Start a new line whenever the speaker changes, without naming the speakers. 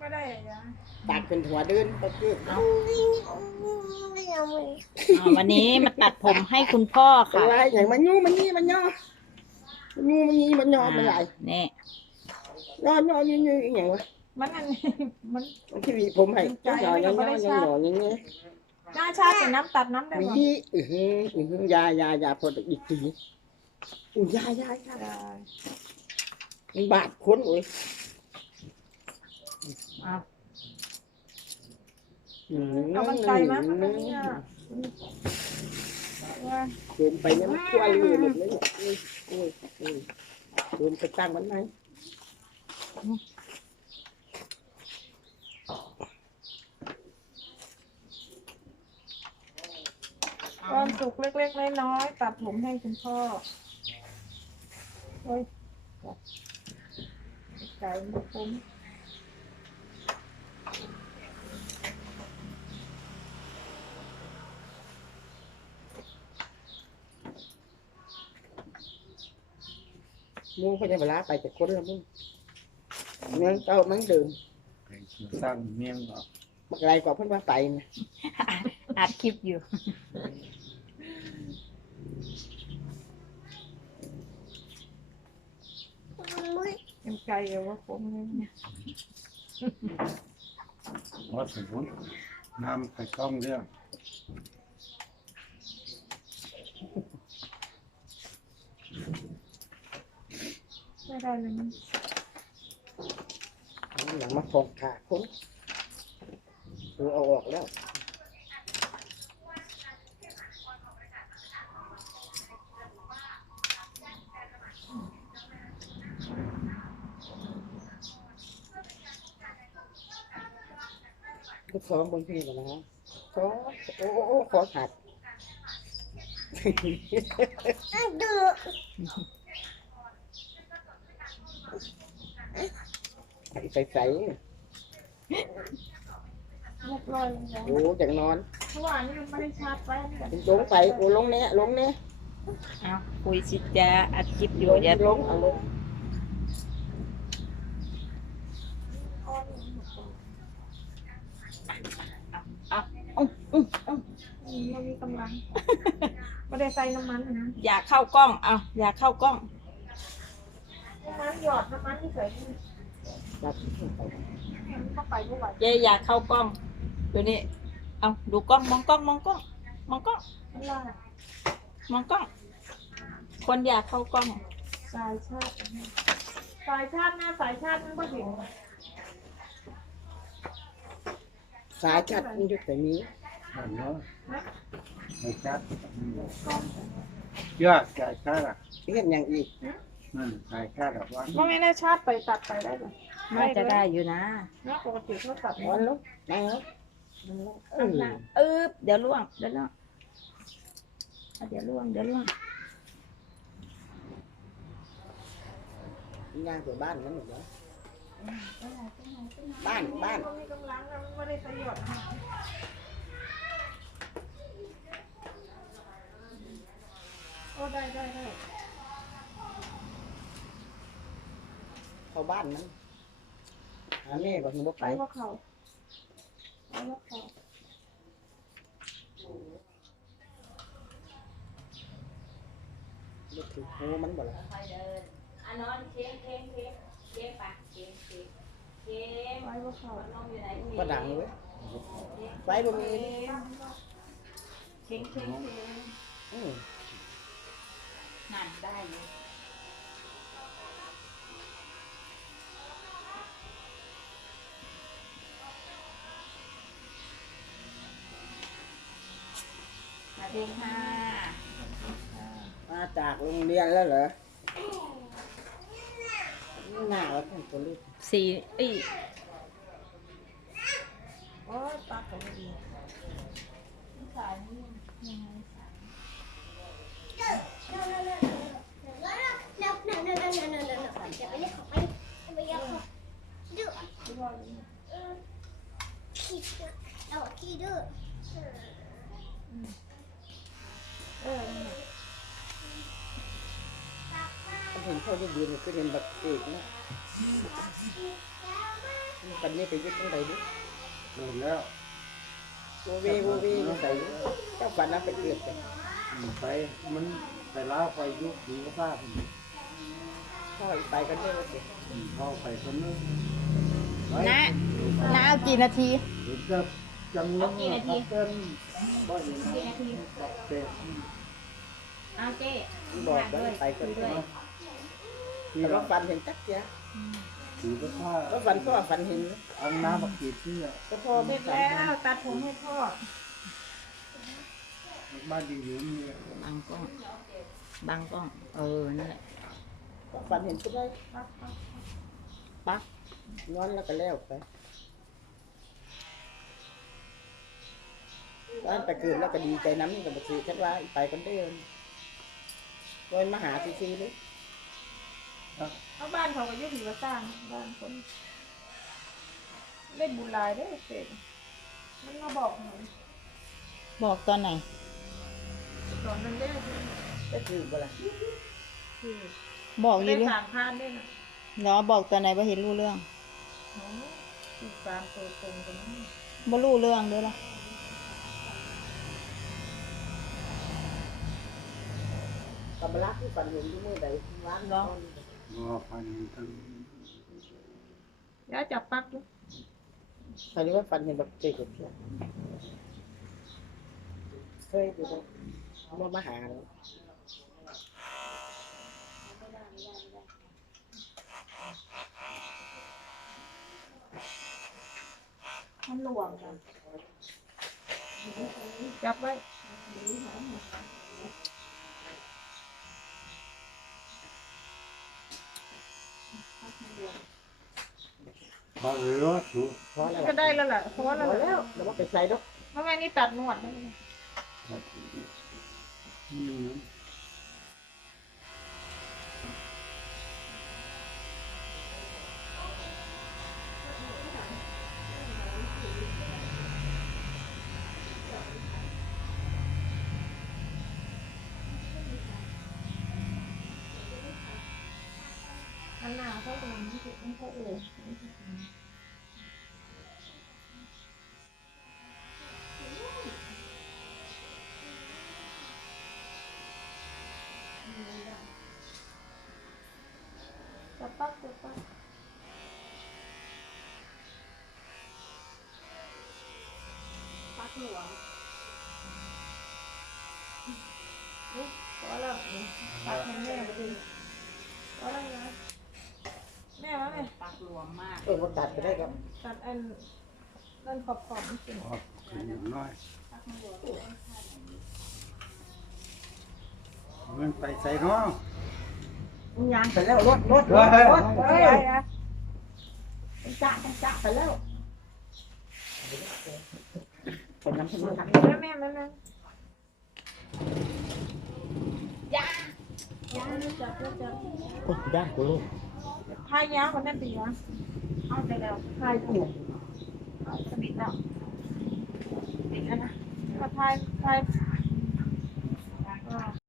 ก็ได้ยา
ปากเป็นหัวเดินตะกี้
วันนี้มาตัดผมให้คุณพ่อ
ค่ะ
ค่ะ
อย่างมันงูมันนี่มันย่องูมันนี่มันย่อมันใหญ่
นี่
ย่อย่ออย่างวะ
มันอันนี้มัน
ที่วีผมให้ย่อย่อย่ออย่างนี้
หน้าชาเป็นน้ำตัดน้ำได้
มี
บ่
ยาพออีกทียามันบาดคนเลย
เอามันไกลมั้ยมันเนี่ยว่า
เดินไปเนี่ยมันชั่วเลยเลยเดินไปตั้งมันไหม
ความสุขเล็กๆน้อยๆตัดผมให้คุณพ่อเฮ้ยไก่มาผม
มูเขาจะเวลาไปจากคนละมึงงั้นเต้ามันเดิม
สร้างเมียงออก
บักไรกว่าเพิ่นว่าไปนะ
อัดคลิปอยู่
เป็นไก่เอาว่าผมเนี่ย
วัดสมุนน้ำไปกล้องเรื่อง
ไม่ได้เลยมัน
หลังมาฟองขาคนดูเอาออกแล้วก็ฟ้องบนพี่กันนะฟ้องฟ้องหัดใส่
เรียบร้อยแล้ว
โอ้จากนอน
เพราะว่านี่มันไม่ได้ชาร์จไว้เนี่ย
ลงไปโอ้ลงเนี้ย
เอาคุยสิจะอัดคลิปอยู่อย่า
ลงเอาลง
มันมีกำลังไม่ได้ใส่น้ำมันนะ
อย่าเข้ากล้องเอาอย่าเข้ากล้อง
น้ำมันหยอดน้ำมันที่ใส่
จับ
มันเข้าไปไม่ไหว
เย่อย่าเข้ากล้องตัวนี้เอาดูกล้องมองกล้องมองกล้องมองกล้อง
ไม่ได้
มองกล้อง คนอยากเข้ากล้อง
สายชาติสายชาติหน้าสายชาติมันก็เห็น
สายชัดมันอยู่แต่นี้
นั่นเนาะไม่ชัดยอดใจชัดอ่ะ
เห็นอย่างอีก
นั่นใจชัดอ่ะว่า
มันไม่ได้ชาติไปตัดไปได้หรอ
น่าจะได้อยู่นะ
เนี่ยปกติเขาตัด
นอนลงนั่งลงนั่งลง
เดี๋ยวล่วงเดี๋ยวล่วงเดี๋ยวล่วงเดี๋ยวล่วง
ย่างไปบ้านนั่นหมดแล้วบ้าน
มันมีกำลังนะมันไม่ได้ใส่หยอดนะโอ้ได้
เข้าบ้านมันหาแม่บอกมึงบ่
ไป
ไป
ว่าเขา
บ่ถือโหมันบ่ละ
นอนเค้งปะเค้ง
ไปว่าเขา
น้องอยู่ไหน
ก็ดังเลยไฟบ่มี
เค้ง งานได้เลยสวัสดีค่ะ
มาจากโรงเรียนแล้วเหรอหน้าแล้วท่านตัวเล็ก
โอ้ตัดกันดีสายนี่ยังไงเออ
ผมเขาจะยืนก็เรียนแบบเอกนะปันนี้ไปยึดตรงไหนดิ
โดนแล้ว
โวเวยังไงเจ้าฝันนั้นไปเกิดไป
ไปมันไปล้าวไปยุคนี้ก็ทราบ
พ่อไปกันได้ว่าสิ
เข้าไปคนนึง
น้าน้าเอากี่นาที
เห็นจะจังเลยเต้นบ่อยนะ
กี่นาที
เตะ
เอาเจ๊
บอกว่าไปกันได้แต่ว่าฝันเห็นจักเจ้า
ถือก็ผ้า
ก็ฝันก็ฝันเห็น
เอาน้ำมากีดที่
ก็พ่อ
เส
ไม่
ร็จ
ฝัน
แล้วตัดผมให้พ่อ
บ้านดีอยู่นี่
บังกล้องบังกล้องนั่นแหละ
ก็ฝันเห็นก็ได้ปักนอนแล้วก็แล้วไปตอนไปเกิดแล้วก็ดีใจน้ำนี่ก็บอกสิฉันว่าไปกันได้เลยโดยมาหาซีเลย
เอาบ้านเขาก็อยุ่งอยู่กับสร้างบ้านคนเล่นบุญลายได้เสร็จมันมาบอกหนู
บอกตอนไหน
ตอนนั้นได้
ก็คือบ่ละ
คือ
บอกอ
ได้
ยู่เรื่อง
สามพานได้นะ
เหรอบอกตอนไหนว่าเห็นรู้เรื่อง
โอ้ติดตามตัวตรงตรงนี้
บ่รู้เรื่องด้วยล่ะ
กับรักที่ฝันเห็นที่มือใดร้านน้อง
พันทั้ง
ย่าจับปักดู
ฝันว่าฝันเห็นแบบเจ๊กับเพื่อนเคยดูมาหา
มันหลวมกันจับไว้
พอหรือว่าถูก
พอแล้ว
ก็ได้แล้วล่ะเพราะว่า
พอ
เรา
แล้วแล้วว่าไปใส่ดอก
เมื่อวานนี้ตัดหนวดได้ อันหนาเท่าตรงนี้ที่ไม่ค่อยเอ่ยจับปักจับปักปักหลวงนี่พอแล้วปักให้แม่ไปดิพอแล้วนะแม่ว่าไง
ปักหลวงมาก
มาตัดไปได้ครับ
ตัดอันนั่นขอบๆนิดนึง
พอขึ้นอย่างน้อยมันไปใส่น้อง
ยางไปแล้วรถ
เฮ้ยนะ
จ้าไปแล้วเป็นน้ำพึ่งทัก
แม่จับจับ
โอ้ยย่างกูลูก
พายยาวคนนั้นตีวะเอาไปแล้วพายถูกสนิทแล้วติดแล้วนะพาย